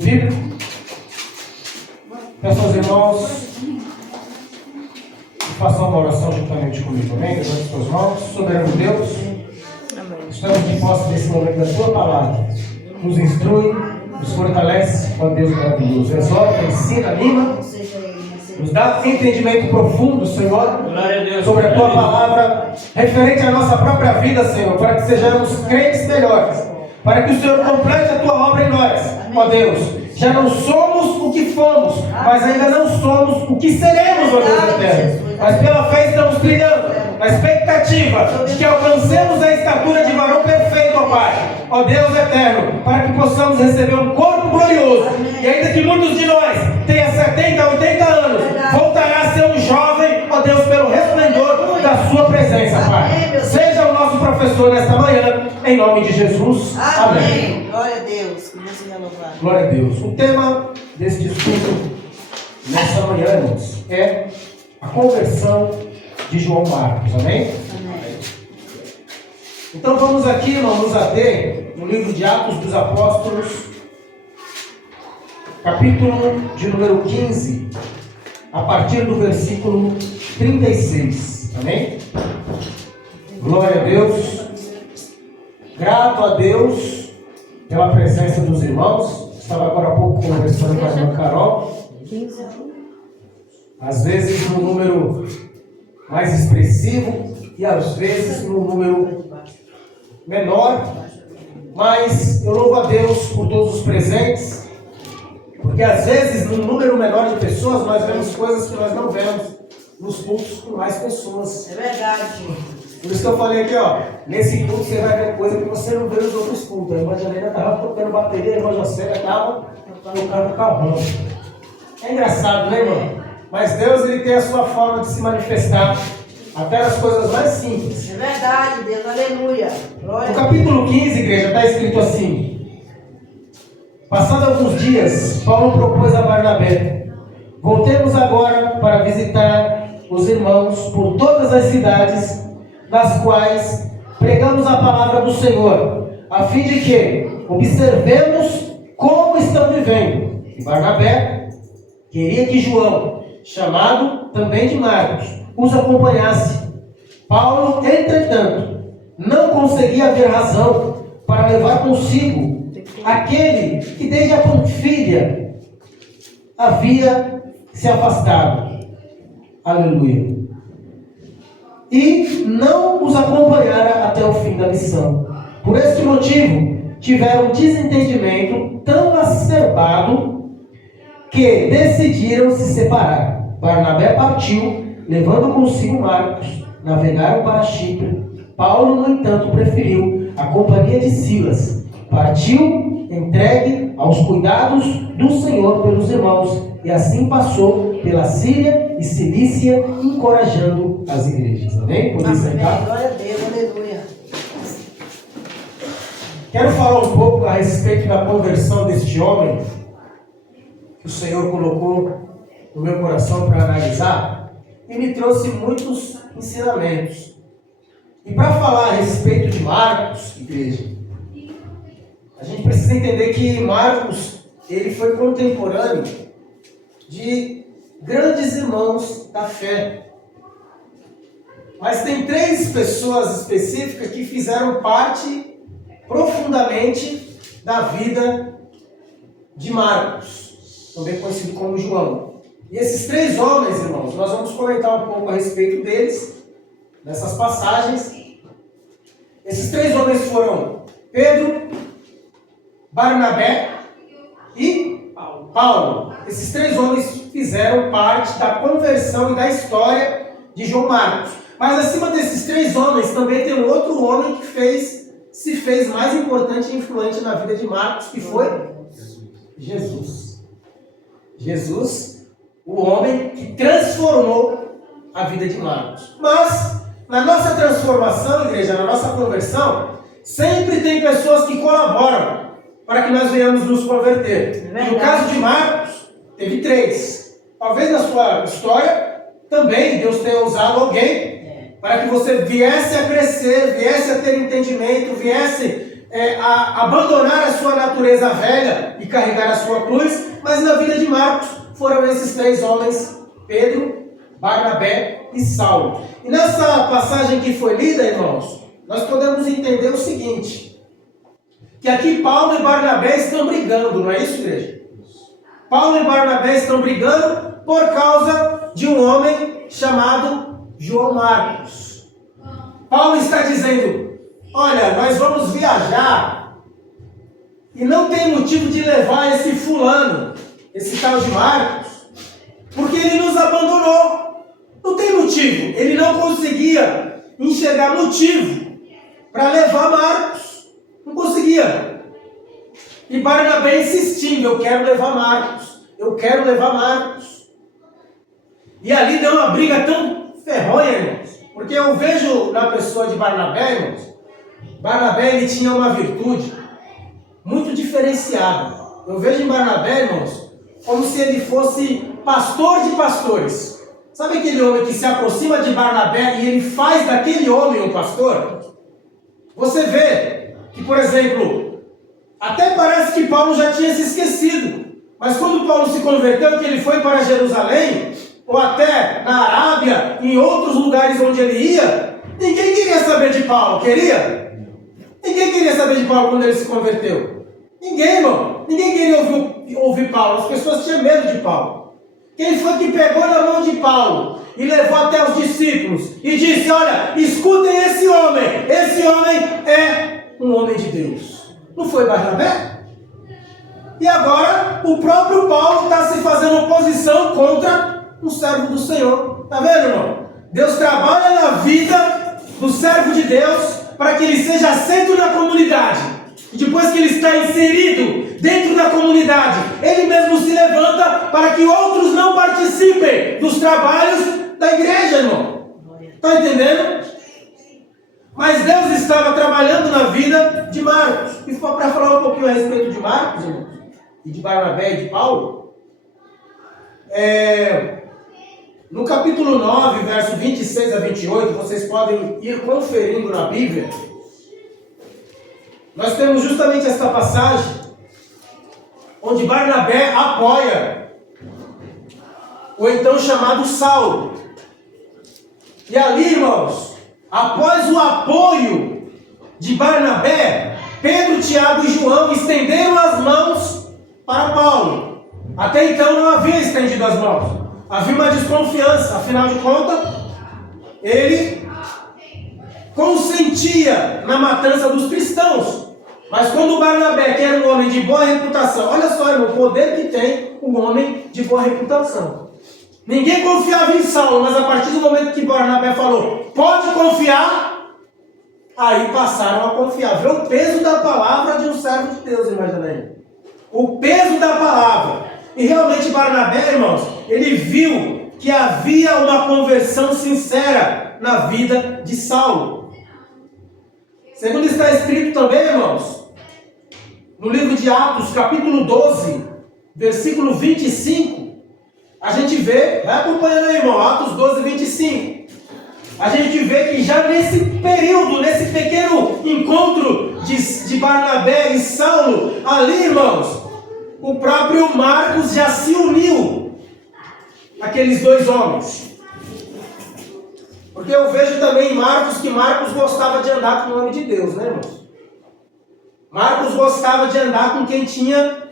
Bíblia. Peço aos irmãos que façam uma oração juntamente comigo, amém? Levante suas mãos. Soberano Deus, estamos de posse desse momento da Tua palavra. Nos instrui, nos fortalece, ó Deus maravilhoso. Exorta, ensina, anima. Nos dá entendimento profundo, Senhor, sobre a Tua palavra, referente à nossa própria vida, Senhor, para que sejamos crentes melhores, para que o Senhor complete a Tua obra em nós, ó Deus. Já não somos o que fomos, mas ainda não somos o que seremos, ó Deus eterno. Mas pela fé estamos trilhando, na expectativa de que alcancemos a estatura de varão perfeito, ó Pai, ó Deus eterno, para que possamos receber um corpo glorioso. E ainda que muitos de nós tenham 70, 80 anos, voltará a ser um jovem, ó Deus, pelo resplendor da Sua presença, Pai. Seja o nosso professor nesta manhã, em nome de Jesus. Amém. Glória a Deus. Que Deus seja louvado. Glória a Deus. O tema deste estudo nessa manhã, irmãos, é a conversão de João Marcos. Amém? Amém. Então vamos aqui, irmão, nos ater no livro de Atos dos Apóstolos, capítulo de número 15, a partir do versículo 36. Amém? Glória a Deus. Grato a Deus pela presença dos irmãos. Estava agora há pouco conversando com a irmã Carol. Às vezes num número mais expressivo e às vezes num número menor. Mas eu louvo a Deus por todos os presentes, porque às vezes num número menor de pessoas nós vemos coisas que nós não vemos nos cultos com mais pessoas. É verdade. Por isso que eu falei aqui, ó, nesse culto você vai ver coisa que você não vê nos outros cultos. A irmã Janina estava tocando bateria, a irmã Jocélia estava tocando carrão. É engraçado, né, irmão? Mas Deus, ele tem a sua forma de se manifestar até nas coisas mais simples. É verdade, Deus. Aleluia. Glória. No capítulo 15, igreja, está escrito assim: passando alguns dias, Paulo propôs a Barnabé: voltemos agora para visitar os irmãos por todas as cidades nas quais pregamos a palavra do Senhor, a fim de que observemos como estão vivendo. E Barnabé queria que João, chamado também de Marcos, os acompanhasse. Paulo, entretanto, não conseguia ver razão para levar consigo aquele que desde a Panfilha havia se afastado. Aleluia. E não os acompanhara até o fim da missão. Por este motivo, tiveram um desentendimento tão acerbado que decidiram se separar. Barnabé partiu, levando consigo Marcos, navegaram para Chipre. Paulo, no entanto, preferiu a companhia de Silas. Partiu, entregue aos cuidados do Senhor pelos irmãos, e assim passou pela Síria e Cilícia, encorajando as igrejas. Amém? Pode sentar? Glória a Deus. Aleluia. Quero falar um pouco a respeito da conversão deste homem, que o Senhor colocou no meu coração para analisar, e me trouxe muitos ensinamentos. E para falar a respeito de Marcos, igreja, a gente precisa entender que Marcos, ele foi contemporâneo de grandes irmãos da fé. Mas tem 3 pessoas específicas que fizeram parte profundamente da vida de Marcos, também conhecido como João. E esses 3 homens, irmãos, nós vamos comentar um pouco a respeito deles, nessas passagens. Esses 3 homens foram Pedro, Barnabé e Paulo. Esses 3 homens fizeram parte da conversão e da história de João Marcos. Mas acima desses 3 homens também tem um outro homem que se fez mais importante e influente na vida de Marcos, que foi Jesus. Jesus, o homem que transformou a vida de Marcos. Mas, na nossa transformação, igreja, na nossa conversão, sempre tem pessoas que colaboram para que nós venhamos nos converter. No caso de Marcos, teve 3. Talvez na sua história também Deus tenha usado alguém para que você viesse a crescer, viesse a ter entendimento, viesse abandonar a sua natureza velha e carregar a sua cruz, mas na vida de Marcos foram esses 3 homens, Pedro, Barnabé e Saulo. E nessa passagem que foi lida, irmãos, nós podemos entender o seguinte, que aqui Paulo e Barnabé estão brigando, não é isso, igreja? Paulo e Barnabé estão brigando por causa de um homem chamado João Marcos. Paulo está dizendo, olha, nós vamos viajar e não tem motivo de levar esse fulano, esse tal de Marcos, porque ele nos abandonou. Não tem motivo. Ele não conseguia enxergar motivo para levar Marcos. Não conseguia. E Barnabé insistindo, eu quero levar Marcos. Eu quero levar Marcos. E ali deu uma briga tão ferronha, irmãos. Porque eu vejo na pessoa de Barnabé, irmãos, Barnabé ele tinha uma virtude muito diferenciada. Eu vejo em Barnabé, irmãos, como se ele fosse pastor de pastores. Sabe aquele homem que se aproxima de Barnabé e ele faz daquele homem um pastor? Você vê que, por exemplo, até parece que Paulo já tinha se esquecido. Mas quando Paulo se converteu, que ele foi para Jerusalém, ou até na Arábia, em outros lugares onde ele ia, ninguém queria saber de Paulo, queria? Ninguém queria saber de Paulo quando ele se converteu. Ninguém, irmão. Ninguém queria ouvir Paulo. As pessoas tinham medo de Paulo. Quem foi que pegou na mão de Paulo e levou até os discípulos e disse, olha, escutem esse homem é um homem de Deus. Não foi Barnabé? E agora o próprio Paulo está se fazendo oposição contra um servo do Senhor. Está vendo, irmão? Deus trabalha na vida do servo de Deus para que ele seja aceito na comunidade. E depois que ele está inserido dentro da comunidade, ele mesmo se levanta para que outros não participem dos trabalhos da igreja, irmão. Está entendendo? Mas Deus estava trabalhando na vida de Marcos. E para falar um pouquinho a respeito de Marcos, irmão, e de Barnabé e de Paulo, no capítulo 9, verso 26 a 28, vocês podem ir conferindo na Bíblia. Nós temos justamente esta passagem onde Barnabé apoia o então chamado Saulo. E ali, irmãos, após o apoio de Barnabé, Pedro, Tiago e João estenderam as mãos para Paulo. Até então não havia estendido as mãos. Havia uma desconfiança, afinal de contas, ele consentia na matança dos cristãos. Mas quando Barnabé, que era um homem de boa reputação, olha só, irmão, o poder que tem um homem de boa reputação. Ninguém confiava em Saulo, mas a partir do momento que Barnabé falou, pode confiar, aí passaram a confiar. Vê o peso da palavra de um servo de Deus, imagina aí. O peso da palavra. E realmente Barnabé, irmãos, ele viu que havia uma conversão sincera na vida de Saulo. Segundo está escrito também, irmãos, no livro de Atos, capítulo 12, versículo 25, a gente vê, vai acompanhando aí, irmão, Atos 12, 25. A gente vê que já nesse período, nesse pequeno encontro de Barnabé e Saulo, ali, irmãos, o próprio Marcos já se uniu àqueles 2 homens. Porque eu vejo também em Marcos que Marcos gostava de andar com o nome de Deus, né, irmãos? Marcos gostava de andar com quem tinha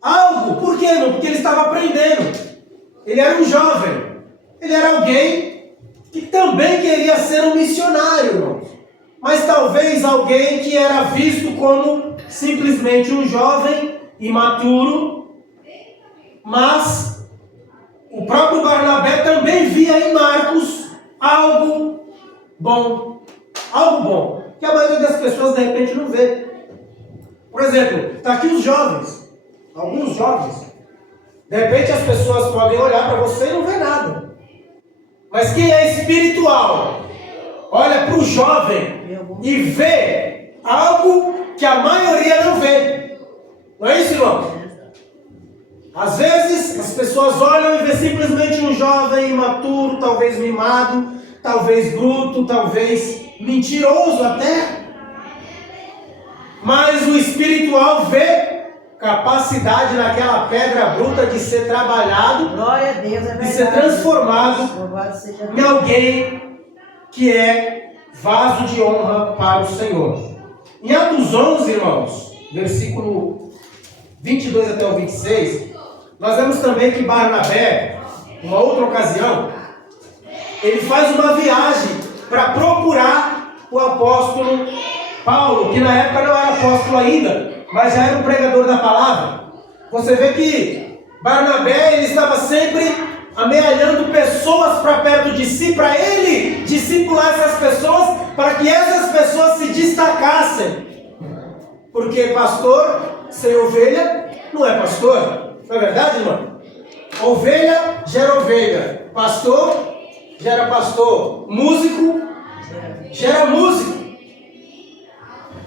algo. Por quê, irmão? Porque ele estava aprendendo. Ele era um jovem. Ele era alguém que também queria ser um missionário, irmãos. Mas talvez alguém que era visto como simplesmente um jovem imaturo. Mas o próprio Barnabé também via em Marcos algo bom. Algo bom. Que a maioria das pessoas de repente não vê. Por exemplo, está aqui os jovens. Alguns jovens. De repente as pessoas podem olhar para você e não ver nada. Mas quem é espiritual, olha para o jovem e vê algo que a maioria não vê. Não é isso, irmão? Às vezes as pessoas olham e vê simplesmente um jovem imaturo, talvez mimado, talvez bruto, talvez mentiroso até. mas o espiritual vê capacidade naquela pedra bruta de ser trabalhado, Glória a Deus, é verdade. de ser transformado Louvado seja em Deus. alguém que é vaso de honra para o Senhor. Em Atos 11, irmãos, versículo 22 até o 26, nós vemos também que Barnabé, uma outra ocasião, ele faz uma viagem para procurar o apóstolo Paulo, que na época não era apóstolo ainda, mas já era um pregador da palavra. Você vê que Barnabé, ele estava sempre amealhando pessoas para perto de si, para ele discipular essas pessoas, para que essas pessoas se destacassem. Porque pastor sem ovelha não é pastor. Não é verdade, irmão? Ovelha gera ovelha. Pastor gera pastor. Músico gera músico.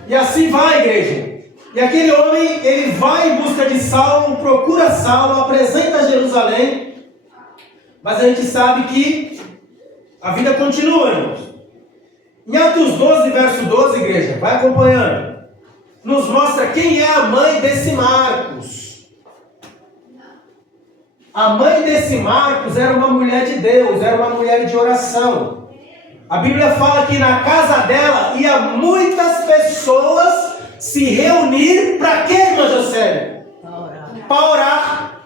E assim vai, igreja. E aquele homem, ele vai em busca de Saulo, procura Saulo, apresenta Jerusalém. Mas a gente sabe que a vida continua, irmãos. Em Atos 12, verso 12, igreja, vai acompanhando. Nos mostra quem é a mãe desse Marcos. A mãe desse Marcos era uma mulher de Deus, era uma mulher de oração. A Bíblia fala que na casa dela ia muitas pessoas se reunir para quê, irmã Jocélia? Para orar.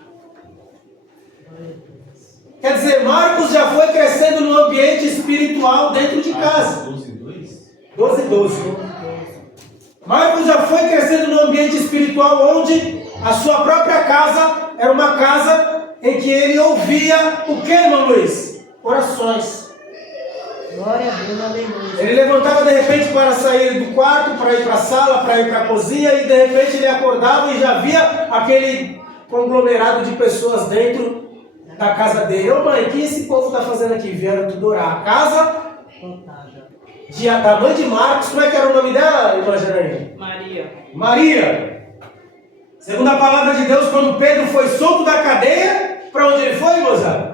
Quer dizer, Marcos já foi crescendo no ambiente espiritual dentro de casa. 12. Marcos já foi crescendo no ambiente espiritual onde a sua própria casa era uma casa em que ele ouvia o que, irmão Luiz? Orações. Glória a Deus, aleluia. Ele levantava de repente para sair do quarto, para ir para a sala, para ir para a cozinha, e de repente ele acordava e já via aquele conglomerado de pessoas dentro da casa dele. Ô mãe, o que esse povo está fazendo aqui? Vieram tudo orar. A casa da mãe de Marcos, como é que era o nome dela, irmã Janaína? Maria. Segundo a palavra de Deus, quando Pedro foi solto da cadeia, para onde ele foi, moçada?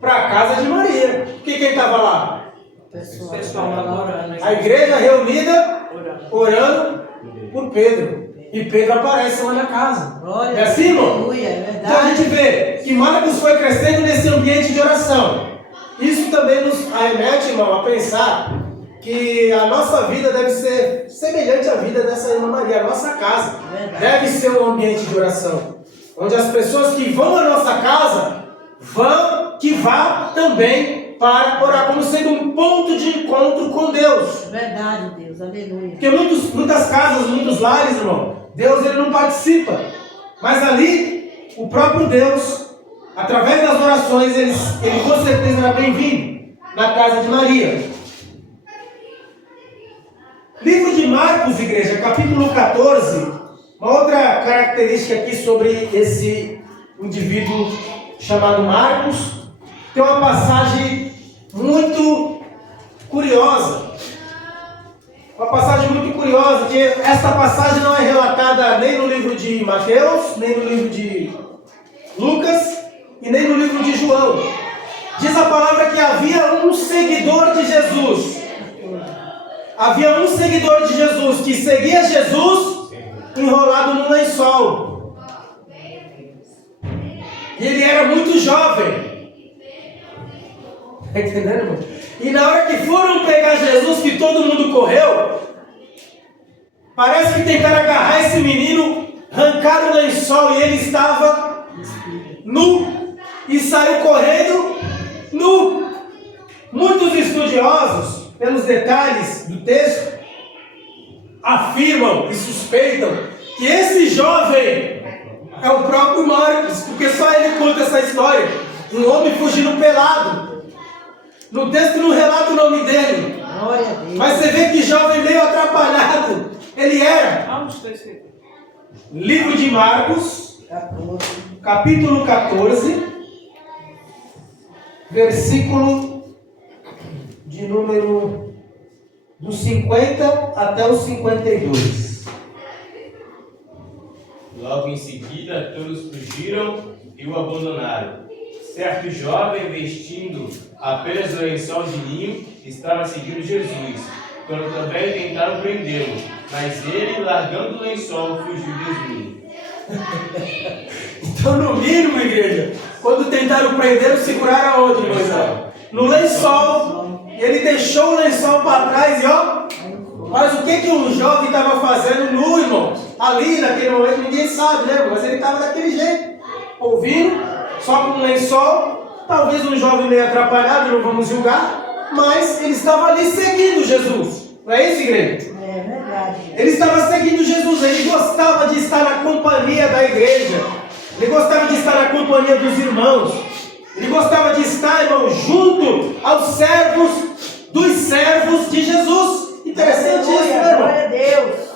Para a casa de Maria. Quem estava lá? Pessoal estava orando. A igreja reunida, orando por Pedro. E Pedro aparece lá na casa. Glória É assim, irmão? aleluia, é verdade. Então a gente vê que Marcos foi crescendo nesse ambiente de oração. Isso também nos arremete, irmão, a pensar que a nossa vida deve ser semelhante à vida dessa irmã Maria. A nossa casa deve ser um ambiente de oração, onde as pessoas que vão à nossa casa vá também para orar, como sendo um ponto de encontro com Deus. Verdade, Deus, aleluia. Porque muitas casas, muitos lares, irmão, Deus ele não participa, mas ali o próprio Deus, através das orações, ele com certeza era bem-vindo na casa de Maria. Livro de Marcos, igreja, capítulo 14, uma outra característica aqui sobre esse indivíduo chamado Marcos, tem uma passagem muito curiosa. Uma passagem muito curiosa, que essa passagem não é relatada nem no livro de Mateus, nem no livro de Lucas e nem no livro de João. Diz a palavra que havia um seguidor de Jesus. Havia um seguidor de Jesus que seguia Jesus enrolado num lençol. E ele era muito jovem. Está entendendo, irmão? E na hora que foram pegar Jesus, que todo mundo correu, parece que tentaram agarrar esse menino, arrancaram o lençol e ele estava nu. E saiu correndo nu. Muitos estudiosos, pelos detalhes do texto, afirmam e suspeitam que esse jovem é o próprio Marcos, porque só ele conta essa história. Um homem fugindo pelado. No texto não relata o nome dele. Glória a Deus. Mas você vê que jovem meio atrapalhado ele era. Livro de Marcos, 14. capítulo 14, versículo de número dos 50 até os 52. Logo em seguida, todos fugiram e o abandonaram. Certo jovem, vestindo apenas o lençol de linho, estava seguindo Jesus, quando também tentaram prendê-lo. Mas ele, largando o lençol, fugiu desnudo. Então, no mínimo, igreja, quando tentaram prender, seguraram aonde, Moisés? No lençol. Ele deixou o lençol para trás e ó. Mas o que o jovem estava fazendo nu, irmãos? Ali, naquele momento, ninguém sabe, né? Mas ele estava daquele jeito, ouvindo, só com um lençol. Talvez um jovem meio atrapalhado, não vamos julgar, mas ele estava ali seguindo Jesus. Não é isso, igreja? É verdade. Ele estava seguindo Jesus, ele gostava de estar na companhia da igreja, ele gostava de estar na companhia dos irmãos, ele gostava de estar, irmão, junto aos servos dos servos de Jesus. Interessante isso, né, irmão? Glória a Deus.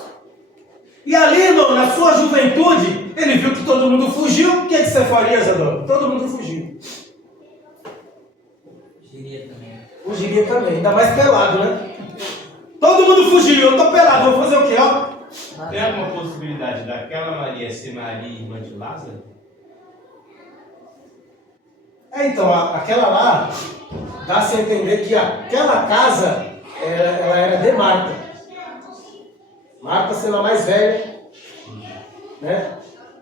E ali, irmão, na sua juventude, ele viu que todo mundo fugiu. O que você faria, Zador? Todo mundo fugiu. Fugiria também. Fugiria também, ainda mais pelado, né? Todo mundo fugiu, eu tô pelado, vou fazer o quê, ó? Tem alguma possibilidade daquela Maria ser Maria, irmã de Lázaro? Então, aquela lá, dá-se a entender que aquela casa, ela era de Marta. Marta sendo a mais velha, né?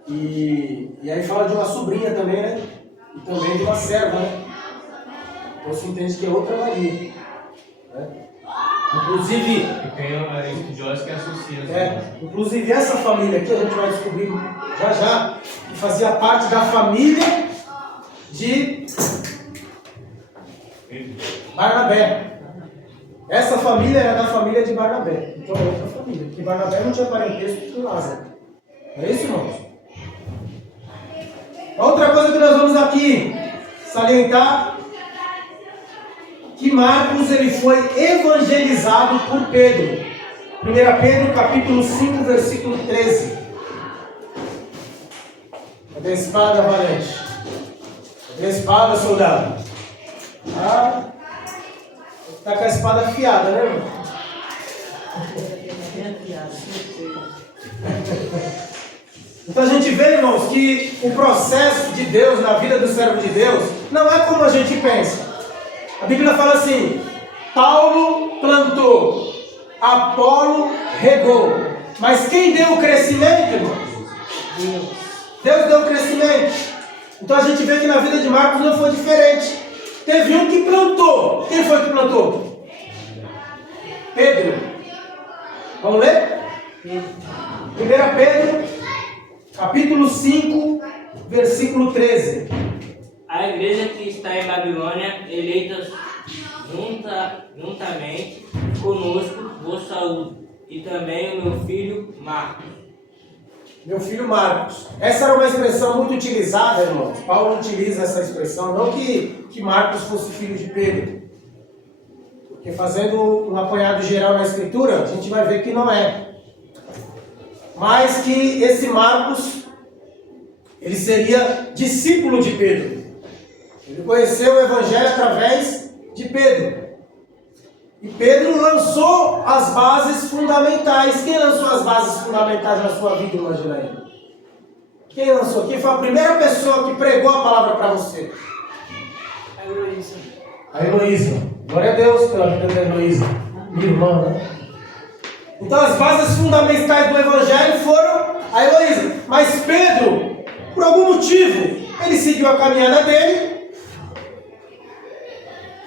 E aí fala de uma sobrinha também, né? E também de uma serva, né? Então se entende que é outra Maria, né? Inclusive, E tem uma Maria estudiosa que associa as duas. inclusive essa família aqui, a gente vai descobrir já, que fazia parte da família de Barnabé. Essa família era da família de Barnabé. Então é outra família. Porque Barnabé não tinha parentesco com Lázaro. Não é isso, irmãos? Outra coisa que nós vamos aqui salientar, que Marcos ele foi evangelizado por Pedro. 1 Pedro capítulo 5, versículo 13. Cadê a espada, valente? Cadê a espada, soldado? Tá com a espada afiada, né, irmão? Então a gente vê, irmãos, que o processo de Deus na vida do servo de Deus não é como a gente pensa. A Bíblia fala assim: Paulo plantou, Apolo regou, mas quem deu o crescimento, irmãos? Deus deu o crescimento. Então a gente vê que na vida de Marcos não foi diferente. Teve um que plantou. Quem foi que plantou? Pedro. Vamos ler? 1 Pedro, capítulo 5, versículo 13. A igreja que está em Babilônia, eleita juntamente conosco, vos saúdo, e também o meu filho Marcos. Meu filho Marcos. Essa era uma expressão muito utilizada, irmãos. Paulo utiliza essa expressão, não que Marcos fosse filho de Pedro. Porque fazendo um apanhado geral na escritura, a gente vai ver que não é. Mas que esse Marcos, ele seria discípulo de Pedro. Ele conheceu o evangelho através de Pedro. E Pedro lançou as bases fundamentais. Quem lançou as bases fundamentais na sua vida, irmã Ginaína? Quem lançou? Quem foi a primeira pessoa que pregou a palavra para você? A Heloísa. A Heloísa. Glória a Deus pela vida da Heloísa. Minha irmã, né? Então as bases fundamentais do evangelho foram a Heloísa. Mas Pedro, por algum motivo, ele seguiu a caminhada dele.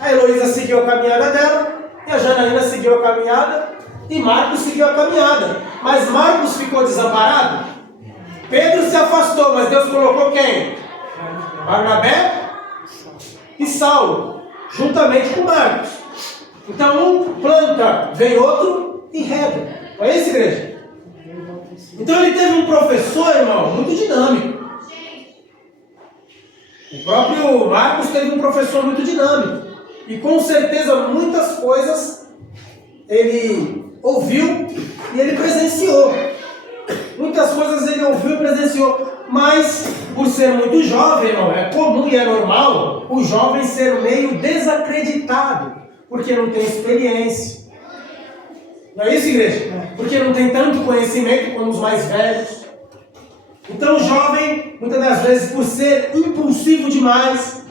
A Heloísa seguiu a caminhada dela. E a Janaína seguiu a caminhada e Marcos seguiu a caminhada. Mas Marcos ficou desamparado. Pedro se afastou, mas Deus colocou quem? Barnabé e Saulo, juntamente com Marcos. Então um planta, vem outro e rega. Não é isso, igreja? Então ele teve um professor, irmão, muito dinâmico. O próprio Marcos teve um professor muito dinâmico. E com certeza muitas coisas ele ouviu e ele presenciou. Muitas coisas ele ouviu e presenciou. Mas por ser muito jovem, irmão, é comum e é normal o jovem ser meio desacreditado, porque não tem experiência. Não é isso, igreja? Porque não tem tanto conhecimento como os mais velhos. Então o jovem, muitas das vezes, por ser impulsivo demais,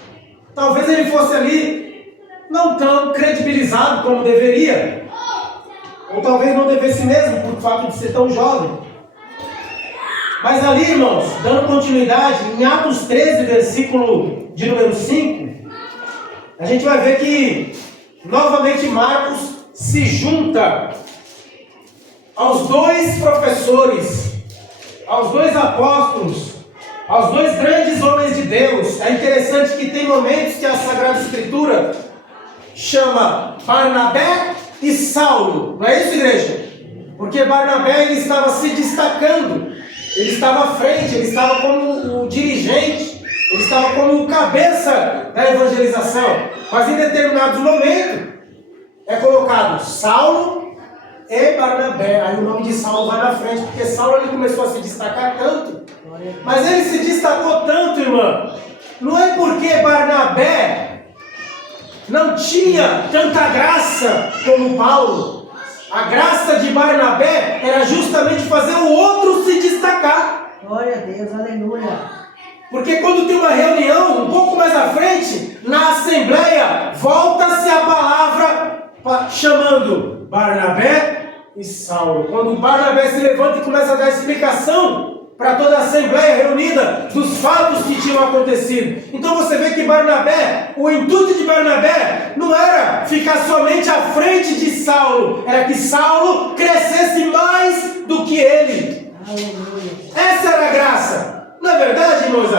talvez ele fosse ali não tão credibilizado como deveria. Ou talvez não devesse mesmo, por fato de ser tão jovem. Mas ali, irmãos, dando continuidade, em Atos 13, versículo de número 5, a gente vai ver que novamente Marcos se junta aos dois professores, aos dois apóstolos, aos dois grandes homens de Deus. É interessante que tem momentos que a Sagrada Escritura chama Barnabé e Saulo. Não é isso, igreja? Porque Barnabé ele estava se destacando, ele estava à frente, ele estava como o dirigente, ele estava como o cabeça da evangelização. Mas em determinado momento é colocado Saulo e Barnabé. Aí o nome de Saulo vai na frente, porque Saulo ele começou a se destacar tanto. Mas ele se destacou tanto, irmão, não é porque Barnabé não tinha tanta graça como Paulo. A graça de Barnabé era justamente fazer o outro se destacar. Glória a Deus, aleluia. Porque quando tem uma reunião, um pouco mais à frente, na assembleia, volta-se a palavra chamando Barnabé e Saulo. Quando Barnabé se levanta e começa a dar explicação para toda a assembleia reunida dos fatos que tinham acontecido. Então você vê que Barnabé, o intuito de Barnabé não era ficar somente à frente de Saulo, era que Saulo crescesse mais do que ele. Aleluia. Essa era a graça. Não é verdade, irmãos?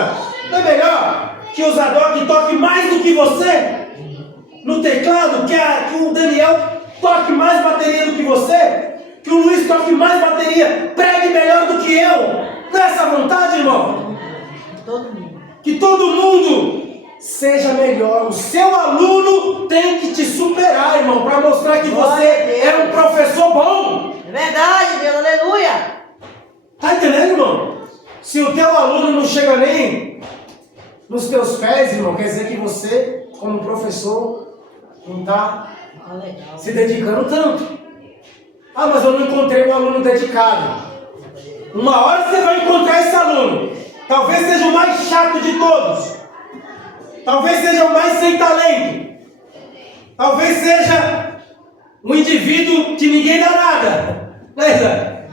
Não é melhor que o Zadok toque mais do que você no teclado, que o Daniel toque mais bateria do que você, que o Luiz toque mais bateria, pregue melhor do que eu? Não é essa vontade, irmão? Todo mundo. Que todo mundo seja melhor. O seu aluno tem que te superar, irmão, para mostrar que você é um professor bom. É verdade, Deus, aleluia. Tá entendendo, irmão? Se o teu aluno não chega nem nos teus pés, irmão, quer dizer que você, como professor, não está se dedicando tanto. Ah, mas eu não encontrei um aluno dedicado. Uma hora você vai encontrar esse aluno. Talvez seja o mais chato de todos. Talvez seja o mais sem talento. Talvez seja um indivíduo que ninguém dá nada. Né?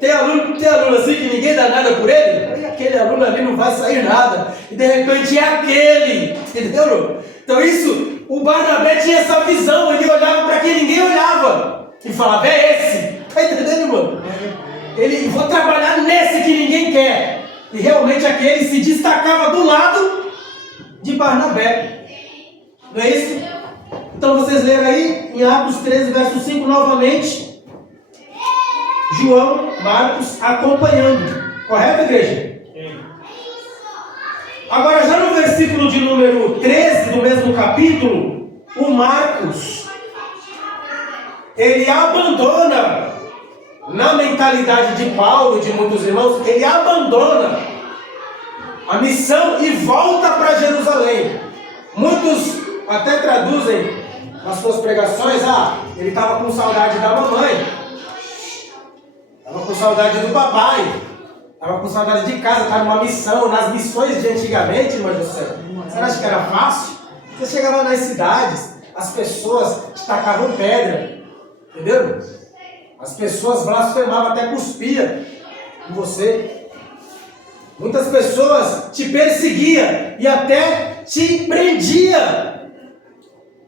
Tem aluno assim que ninguém dá nada por ele? E aquele aluno ali não vai sair nada. E de repente é aquele. Entendeu? Então isso, o Barnabé tinha essa visão. Ele olhava para quem ninguém olhava. E falava, é esse. Tá entendendo, irmão? Ele, vou trabalhar nesse que ninguém quer. E realmente aquele se destacava do lado de Barnabé. Não é isso? Então vocês leram aí em Atos 13, verso 5 novamente. João, Marcos acompanhando. Correto, igreja? Sim. Agora já no versículo de número 13 do mesmo capítulo, o Marcos, ele abandona, na mentalidade de Paulo e de muitos irmãos, ele abandona a missão e volta para Jerusalém. Muitos até traduzem nas suas pregações, ele estava com saudade da mamãe, estava com saudade do papai, estava com saudade de casa, estava numa missão. Nas missões de antigamente, irmã José, você acha que era fácil? Você chegava nas cidades, as pessoas te tacavam pedra, entendeu? As pessoas blasfemavam, até cuspia em você. Muitas pessoas te perseguiam e até te prendia.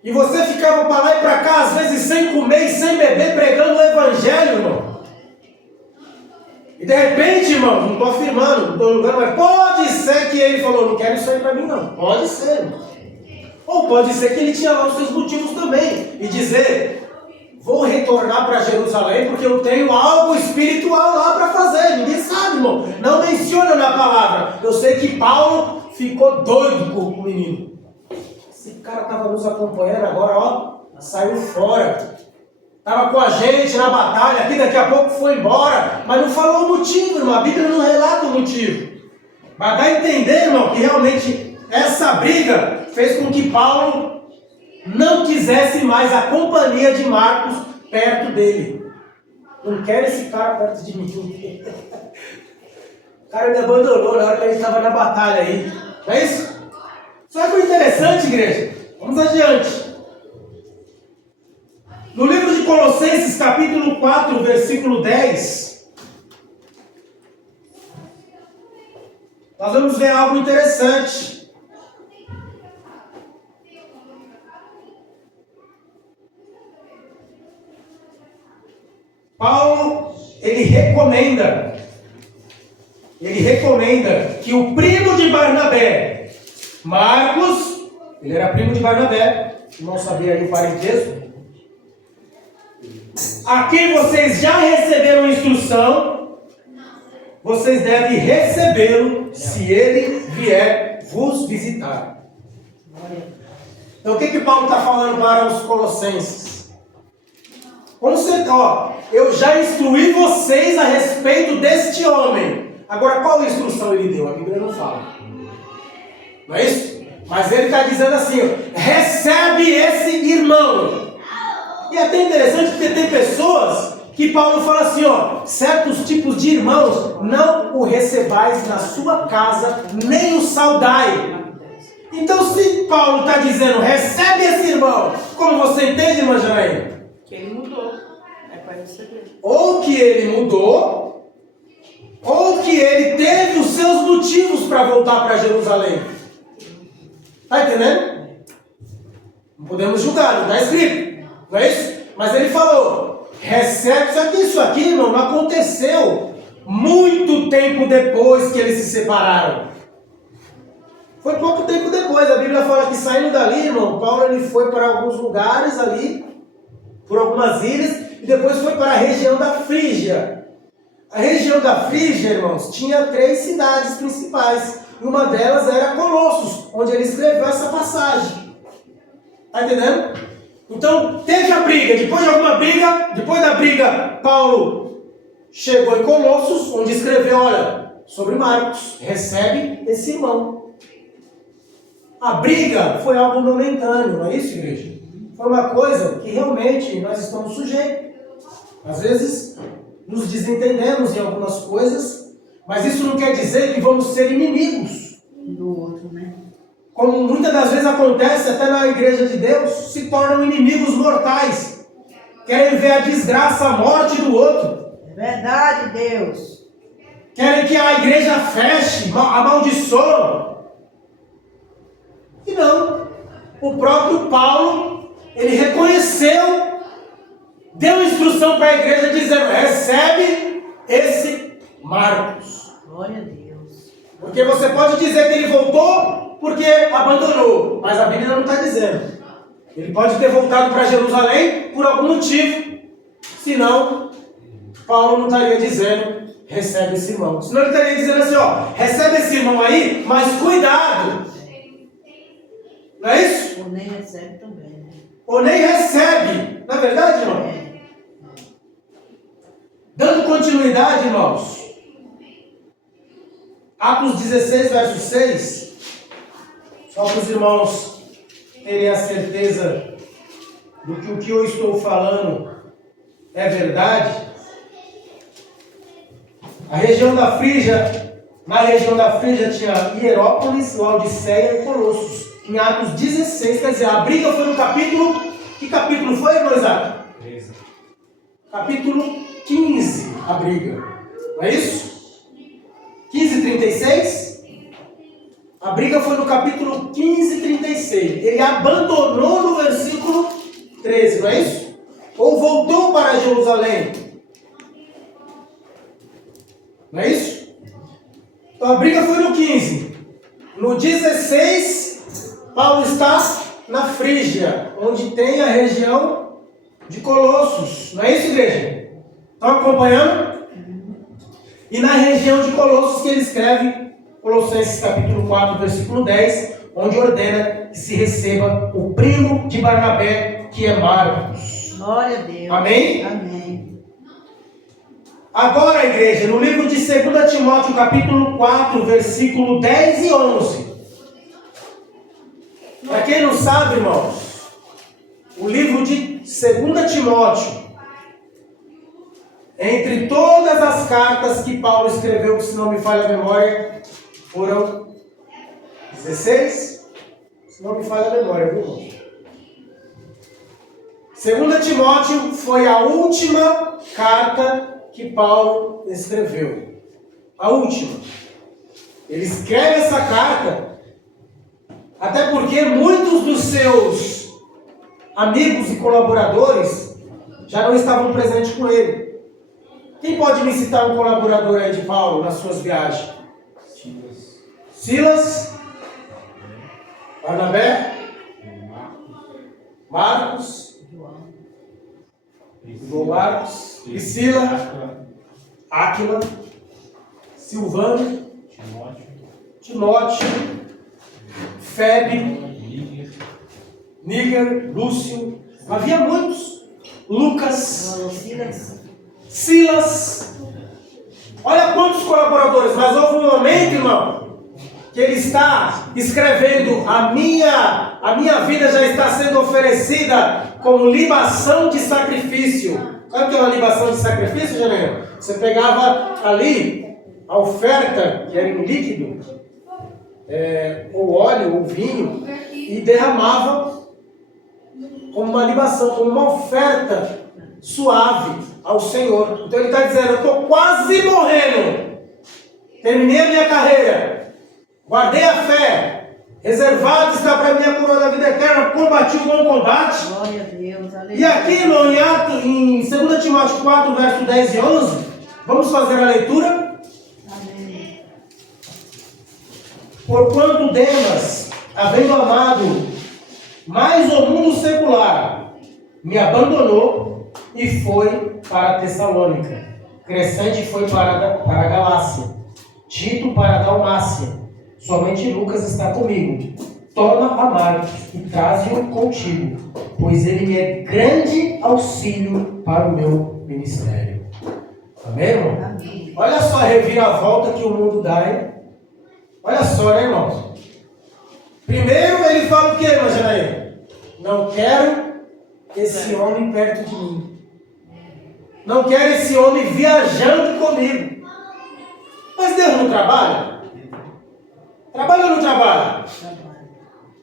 E você ficava para lá e para cá, às vezes sem comer e sem beber, pregando o evangelho, irmão. E de repente, irmão, não estou afirmando, não estou julgando, mas pode ser que ele falou, não quero isso aí para mim não. Pode ser, irmão. Ou pode ser que ele tinha lá os seus motivos também. E dizer, vou retornar para Jerusalém porque eu tenho algo espiritual lá para fazer. Ninguém sabe, irmão. Não menciona na palavra. Eu sei que Paulo ficou doido com o menino. Esse cara estava nos acompanhando agora, saiu fora. Estava com a gente na batalha aqui, daqui a pouco foi embora. Mas não falou o motivo, irmão. A Bíblia não relata o motivo. Mas dá a entender, irmão, que realmente essa briga fez com que Paulo não quisesse mais a companhia de Marcos perto dele. Não quero esse cara perto de mim. O cara me abandonou na hora que a gente estava na batalha aí. Não é isso? Só que o interessante, igreja, vamos adiante. No livro de Colossenses, capítulo 4, versículo 10, nós vamos ver algo interessante. Paulo, ele recomenda que o primo de Barnabé, Marcos, ele era primo de Barnabé, não sabia aí o parentesco, a quem vocês já receberam instrução, vocês devem recebê-lo se ele vier vos visitar. Então o que Paulo está falando para os colossenses? Eu já instruí vocês a respeito deste homem. Agora, qual instrução ele deu? A Bíblia não fala. Não é isso? Mas ele está dizendo assim, recebe esse irmão. E é até interessante porque tem pessoas que Paulo fala assim, certos tipos de irmãos, não o recebais na sua casa, nem o saudai. Então, se Paulo está dizendo, recebe esse irmão, como você entende, irmã Janaína? Que ele mudou. É para receber. Ou que ele mudou, ou que ele teve os seus motivos para voltar para Jerusalém. Está entendendo? Não podemos julgar, não está escrito. Não é isso? Mas ele falou, recebe, isso aqui, irmão, não aconteceu muito tempo depois que eles se separaram. Foi pouco tempo depois. A Bíblia fala que saindo dali, irmão, Paulo ele foi para alguns lugares ali, por algumas ilhas, e depois foi para a região da Frígia. A região da Frígia, irmãos, tinha 3 cidades principais. E uma delas era Colossos, onde ele escreveu essa passagem. Está entendendo? Então, teve a briga. Depois de alguma briga, depois da briga, Paulo chegou em Colossos, onde escreveu, olha, sobre Marcos, recebe esse irmão. A briga foi algo momentâneo, não é isso, igreja? Foi uma coisa que realmente nós estamos sujeitos. Às vezes, nos desentendemos em algumas coisas, mas isso não quer dizer que vamos ser inimigos Do outro, né? Como muitas das vezes acontece até na igreja de Deus, se tornam inimigos mortais. Querem ver a desgraça, a morte do outro. É verdade, Deus. Querem que a igreja feche, amaldiçoam. E não. O próprio Paulo, ele reconheceu, deu instrução para a igreja dizendo, recebe esse Marcos. Glória a Deus. Porque você pode dizer que ele voltou porque abandonou, mas a Bíblia não está dizendo. Ele pode ter voltado para Jerusalém por algum motivo, senão Paulo não estaria dizendo, recebe esse irmão. Senão ele estaria dizendo assim, recebe esse irmão aí, mas cuidado. Não é isso? Ou nem recebe também, né? Ou nem recebe. Não é verdade, irmão? Dando continuidade, irmãos. Atos 16, verso 6. Só para os irmãos terem a certeza do que o que eu estou falando é verdade. Na região da Frígia tinha Hierópolis, Laodiceia e Colossos. Em Atos 16, quer dizer, a briga foi no capítulo... Que capítulo foi, irmão Isaac? 13. Capítulo 15, a briga. Não é isso? 15:36? A briga foi no capítulo 15:36. Ele abandonou no versículo 13, não é isso? Ou voltou para Jerusalém. Não é isso? Então a briga foi no 15. No 16, Paulo está na Frígia, onde tem a região de Colossos. Não é isso, igreja? Estão acompanhando? E na região de Colossos que ele escreve Colossenses capítulo 4, versículo 10, onde ordena que se receba o primo de Barnabé, que é Marcos. Glória a Deus. Amém? Amém. Agora, igreja, no livro de 2 Timóteo, capítulo 4, versículo 10 e 11. Para quem não sabe, irmãos, o livro de 2 Timóteo, entre todas as cartas que Paulo escreveu, que se não me falha a memória, foram 16? Se não me falha a memória, viu, irmão? 2 Timóteo foi a última carta que Paulo escreveu. A última. Ele escreve essa carta até porque muitos dos seus amigos e colaboradores já não estavam presentes com ele. Quem pode me citar um colaborador aí de Paulo nas suas viagens? Silas, Barnabé, Marcos, João Marcos, Priscila, Áquila, Silvano, Timóteo, Febe, Níger, Lúcio, havia muitos, Lucas, Silas, olha quantos colaboradores, mas houve um momento, irmão, que ele está escrevendo, a minha vida já está sendo oferecida como libação de sacrifício. Sabe o que é uma libação de sacrifício, Janeiro? Você pegava ali a oferta, que era em líquido, ou óleo, ou vinho, e derramava como uma libação, como uma oferta suave ao Senhor. Então ele está dizendo, eu estou quase morrendo, terminei a minha carreira, guardei a fé, reservado está para mim a coroa da vida eterna, combati o bom combate. Glória a Deus, aleluia. E aqui, irmão, em 2 Timóteo 4, verso 10 e 11, vamos fazer a leitura. Amém. Porquanto Demas, havendo amado mais o mundo secular, me abandonou e foi para Tessalônica. Crescente foi para a Galácia. Tito para a Dalmácia. Somente Lucas está comigo. Toma a Marcos e traze-o contigo, pois ele me é grande auxílio para o meu ministério. Amém, irmão? Amém. Olha só a reviravolta que o mundo dá, hein? Olha só, né, irmãos? Primeiro ele fala o que, imagina aí? Não quero esse homem perto de mim. Não quero esse homem viajando comigo. Mas Deus não trabalha? Trabalha ou não trabalha?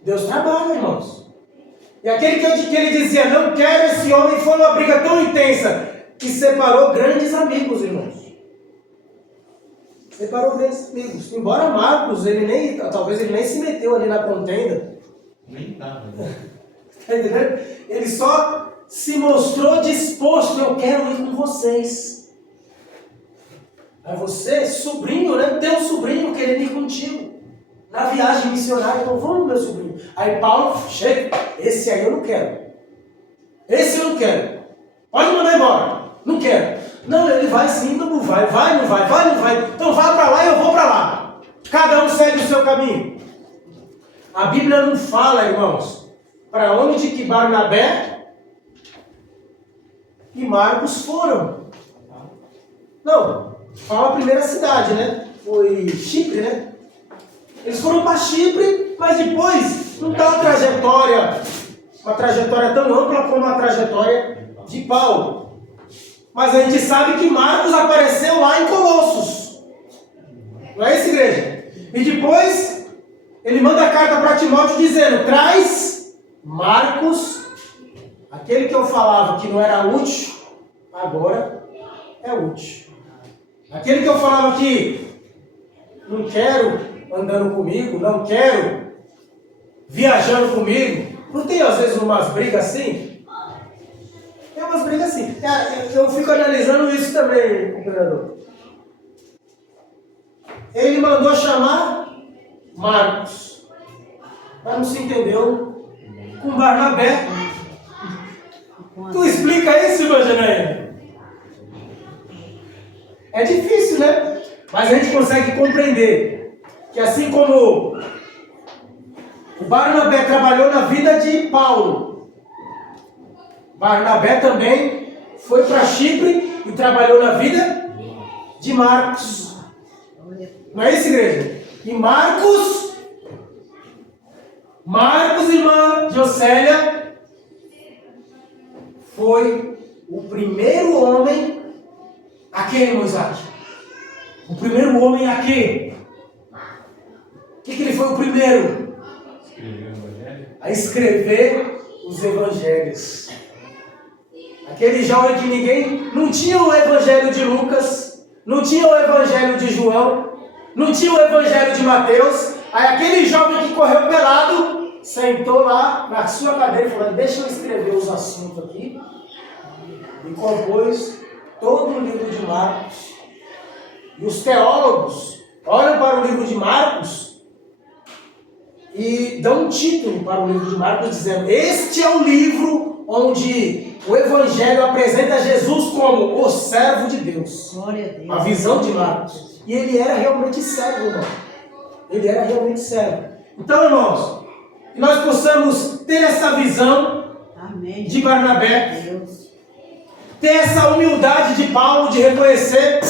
Deus trabalha, irmãos. E aquele que ele dizia, não quero esse homem, foi uma briga tão intensa que separou grandes amigos, irmãos. Separou grandes amigos. Embora Marcos, talvez ele nem se meteu ali na contenda. Nem tava. Tá entendendo? Ele só se mostrou disposto, eu quero ir com vocês. Aí você, sobrinho, né? Teu sobrinho querendo ir contigo. Na viagem missionária, então vamos, meu sobrinho. Aí Paulo, chega, esse aí eu não quero. Esse eu não quero. Pode mandar embora. Não quero. Não, ele vai sim, não vai, vai, não vai, vai, não vai. Então vá para lá e eu vou para lá. Cada um segue o seu caminho. A Bíblia não fala, irmãos, para onde que Barnabé e Marcos foram. Não, fala a primeira cidade, né? Foi Chipre, né? Eles foram para Chipre, mas depois não está uma trajetória tão ampla como a trajetória de Paulo. Mas a gente sabe que Marcos apareceu lá em Colossos. Não é isso, igreja? E depois ele manda a carta para Timóteo dizendo, traz Marcos, aquele que eu falava que não era útil, agora é útil. Aquele que eu falava que não quero andando comigo, não quero viajando comigo. Não tem às vezes umas brigas assim? Tem umas brigas assim. Eu fico analisando isso também, companheiro. Ele mandou chamar Marcos, mas não se entendeu com Barnabé. Tu explica isso, meu Janaína? É difícil, né? Mas a gente consegue compreender que assim como o Barnabé trabalhou na vida de Paulo, Barnabé também foi para Chipre e trabalhou na vida de Marcos. Não é isso, igreja? E Marcos, irmã Jocélia, foi o primeiro homem a quê, irmão Isaac? O primeiro homem a quê? O que ele foi o primeiro? Escreveu o Evangelho. A escrever os evangelhos. Aquele jovem que ninguém... Não tinha o evangelho de Lucas, não tinha o evangelho de João, não tinha o evangelho de Mateus. Aí aquele jovem que correu pelado, sentou lá na sua cadeira e falou: deixa eu escrever os assuntos aqui. E compôs todo o livro de Marcos. E os teólogos olham para o livro de Marcos e dão um título para o livro de Marcos, dizendo: este é o livro onde o Evangelho apresenta Jesus como o servo de Deus. Glória a Deus. A visão de Marcos. E ele era realmente servo, irmão. Ele era realmente servo. Então, irmãos, que nós possamos ter essa visão Amém. de Barnabé, Deus. ter essa humildade de Paulo de reconhecer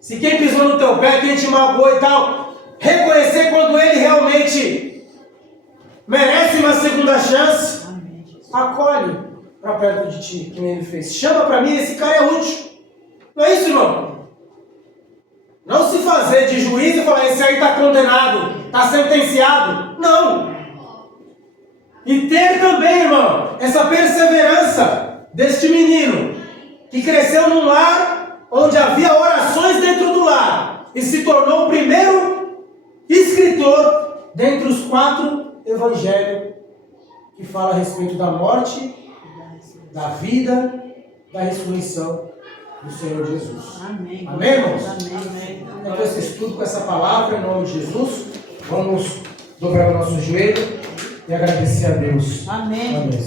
se quem pisou no teu pé, quem te magoou e tal, reconhecer quando ele realmente merece uma segunda chance. Amém, Jesus. Acolhe para perto de ti, como ele fez. Chama para mim, esse cara é útil. Não é isso, irmão? Não se fazer de juiz e falar: esse aí está condenado, está sentenciado. Não. E ter também, irmão, essa perseverança deste menino que cresceu num lar onde havia orações dentro do lar e se tornou o primeiro escritor dentre os 4 evangelhos que fala a respeito da morte, da vida, da ressurreição do Senhor Jesus. Amém. Amém, irmãos? Amém. Então, esse estudo com essa palavra, em nome de Jesus, vamos dobrar o nosso joelho e agradecer a Deus. Amém. Amém.